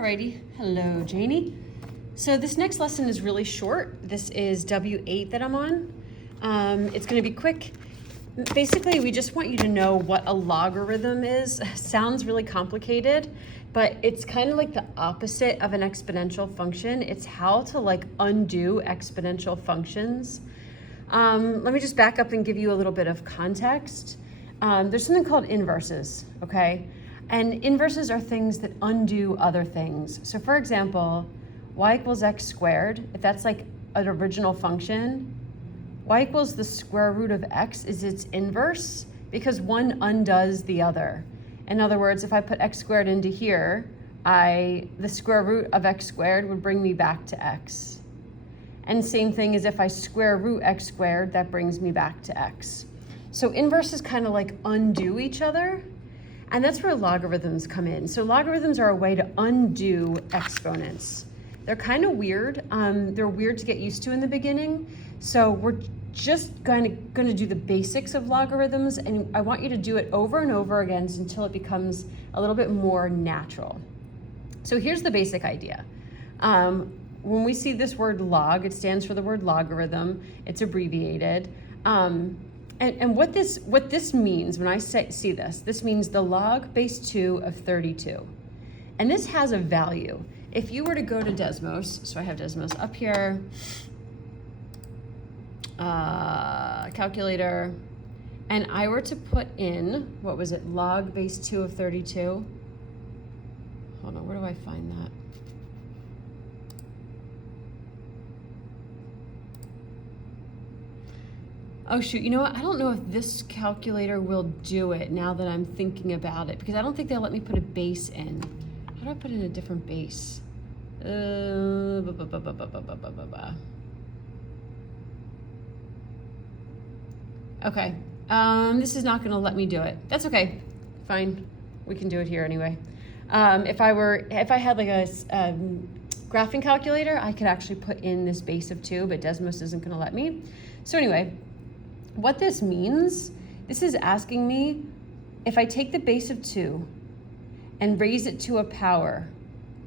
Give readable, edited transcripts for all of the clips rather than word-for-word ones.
Alrighty, hello Janie. So this next lesson is really short. This is W8 that I'm on. It's gonna be quick. Basically, we just want you to know what a logarithm is. Sounds really complicated, but it's kind of like the opposite of an exponential function. It's how to like undo exponential functions. Let me just back up and give you a little bit of context. There's something called inverses, okay? And inverses are things that undo other things. So for example, y equals x squared, if that's like an original function, y equals the square root of x is its inverse because one undoes the other. In other words, if I put x squared into here, the square root of x squared would bring me back to x. And same thing as if I square root x squared, that brings me back to x. So inverses kind of like undo each other. And that's where logarithms come in. So logarithms are a way to undo exponents. They're kind of weird. They're weird to get used to in the beginning. So we're just going to do the basics of logarithms, and I want you to do it over and over again until it becomes a little bit more natural. So here's the basic idea. When we see this word log, it stands for the word logarithm. It's abbreviated. And what this means, when I see this means the log base 2 of 32. And this has a value. If you were to go to Desmos, so I have Desmos up here, calculator, and I were to put in, what was it, log base 2 of 32. Hold on, where do I find that? Oh shoot, you know what? I don't know if this calculator will do it now that I'm thinking about it, because I don't think they'll let me put a base in. How do I put in a different base? Okay, this is not gonna let me do it. That's okay, fine. We can do it here anyway. If I had like a graphing calculator, I could actually put in this base of 2, but Desmos isn't gonna let me. So anyway, what this means, this is asking me if I take the base of 2 and raise it to a power,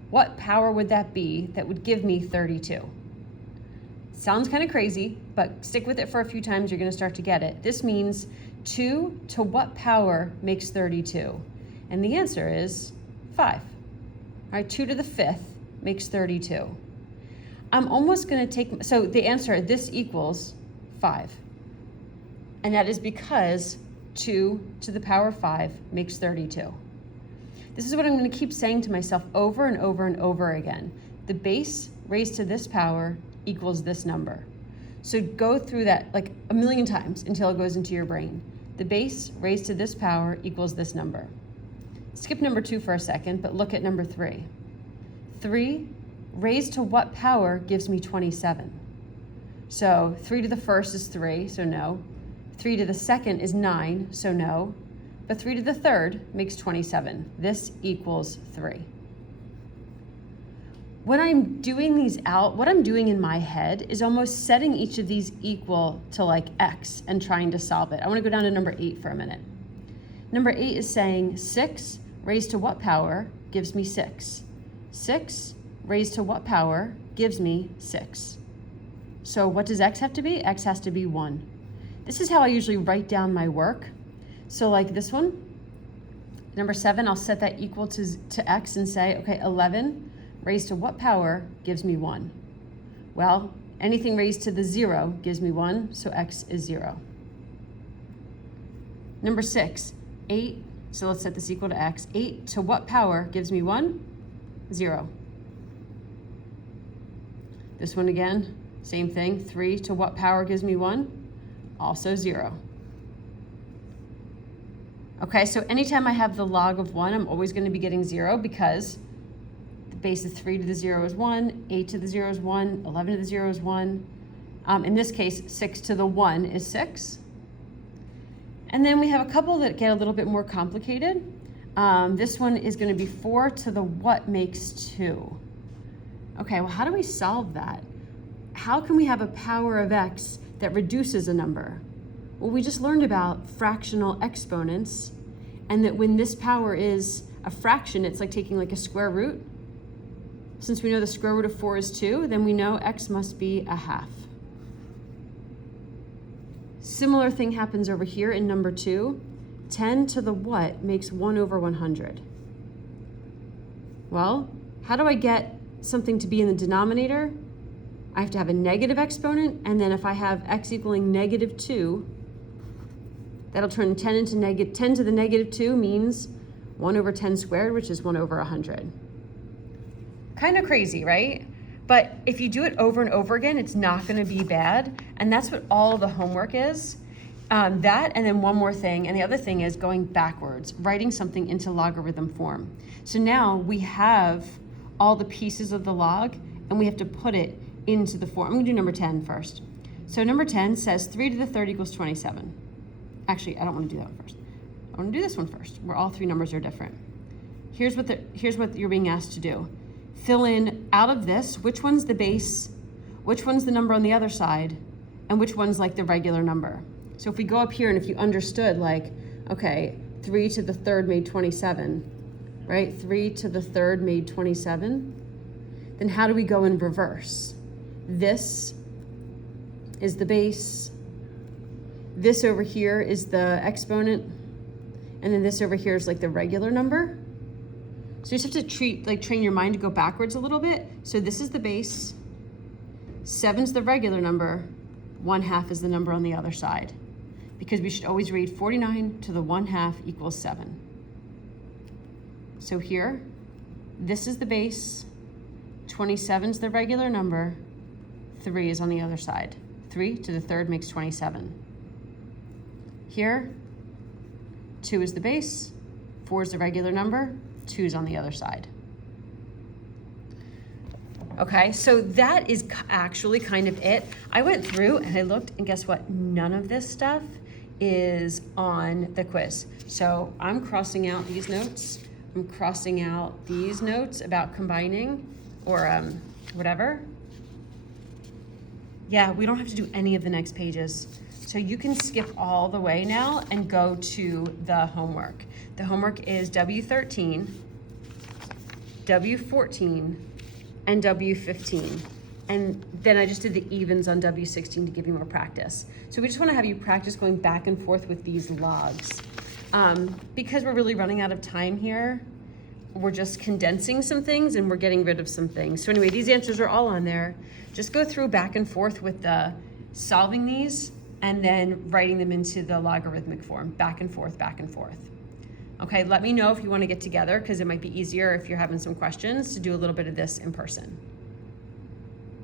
what power would that be that would give me 32? Sounds kind of crazy, but stick with it for a few times, you're gonna start to get it. This means 2 to what power makes 32? And the answer is 5. All right, 2 to the 5th makes 32. I'm almost gonna take, so the answer, this equals 5. And that is because 2 to the power 5 makes 32. This is what I'm going to keep saying to myself over and over and over again. The base raised to this power equals this number. So go through that like a million times until it goes into your brain. The base raised to this power equals this number. Skip number 2 for a second, but look at number 3. 3 raised to what power gives me 27? So 3 to the first is 3, so no. 3 to the second is 9, so no. But 3 to the third makes 27. This equals 3. When I'm doing these out, what I'm doing in my head is almost setting each of these equal to like x and trying to solve it. I want to go down to number 8 for a minute. Number 8 is saying 6 raised to what power gives me 6? 6 raised to what power gives me 6? So what does x have to be? X has to be 1. This is how I usually write down my work. So like this one, number 7, I'll set that equal to x and say, okay, 11 raised to what power gives me 1? Well, anything raised to the 0 gives me 1, so x is 0. Number 6, 8, so let's set this equal to x. 8 to what power gives me 1? 0. This one again, same thing. 3 to what power gives me 1? Also 0. Okay, so anytime I have the log of 1, I'm always going to be getting 0 because the base of 3 to the 0 is 1, 8 to the 0 is 1, 11 to the 0 is 1. In this case, 6 to the 1 is 6. And then we have a couple that get a little bit more complicated. This one is going to be 4 to the what makes 2. Okay, well, how do we solve that? How can we have a power of x that reduces a number? Well, we just learned about fractional exponents, and that when this power is a fraction, it's like taking like a square root. Since we know the square root of 4 is 2, then we know x must be a half. Similar thing happens over here in number 2. 10 to the what makes 1 over 100? Well, how do I get something to be in the denominator? I have to have a negative exponent, and then if I have x equaling negative 2, that'll turn 10 into negative, 10 to the negative 2 means 1 over 10 squared, which is 1 over 100. Kind of crazy, right? But if you do it over and over again, it's not going to be bad. And that's what all the homework is. That, and then one more thing. And the other thing is going backwards, writing something into logarithm form. So now we have all the pieces of the log, and we have to put it into the form. I'm going to do number 10 first. So number 10 says 3 to the third equals 27. Actually, I don't want to do that one first. I want to do this one first, where all three numbers are different. Here's what you're being asked to do. Fill in out of this, which one's the base, which one's the number on the other side, and which one's like the regular number. So if we go up here and if you understood like, okay, 3 to the third made 27, right? 3 to the third made 27. Then how do we go in reverse? This is the base. This over here is the exponent. And then this over here is like the regular number. So you just have to train your mind to go backwards a little bit. So this is the base, 7's the regular number, 1/2 is the number on the other side. Because we should always read 49 to the 1/2 equals 7. So here, this is the base, 27's the regular number, 3 is on the other side. 3 to the third makes 27. Here, 2 is the base, 4 is the regular number, 2 is on the other side. Okay, so that is actually kind of it. I went through and I looked, and guess what? None of this stuff is on the quiz. So I'm crossing out these notes. I'm crossing out these notes about combining or whatever. Yeah, we don't have to do any of the next pages. So you can skip all the way now and go to the homework. The homework is W13, W14, and W15. And then I just did the evens on W16 to give you more practice. So we just want to have you practice going back and forth with these logs. Because we're really running out of time here, we're just condensing some things and we're getting rid of some things. So anyway, these answers are all on there. Just go through back and forth with the solving these and then writing them into the logarithmic form, back and forth, back and forth. Okay, let me know if you want to get together because it might be easier if you're having some questions to do a little bit of this in person.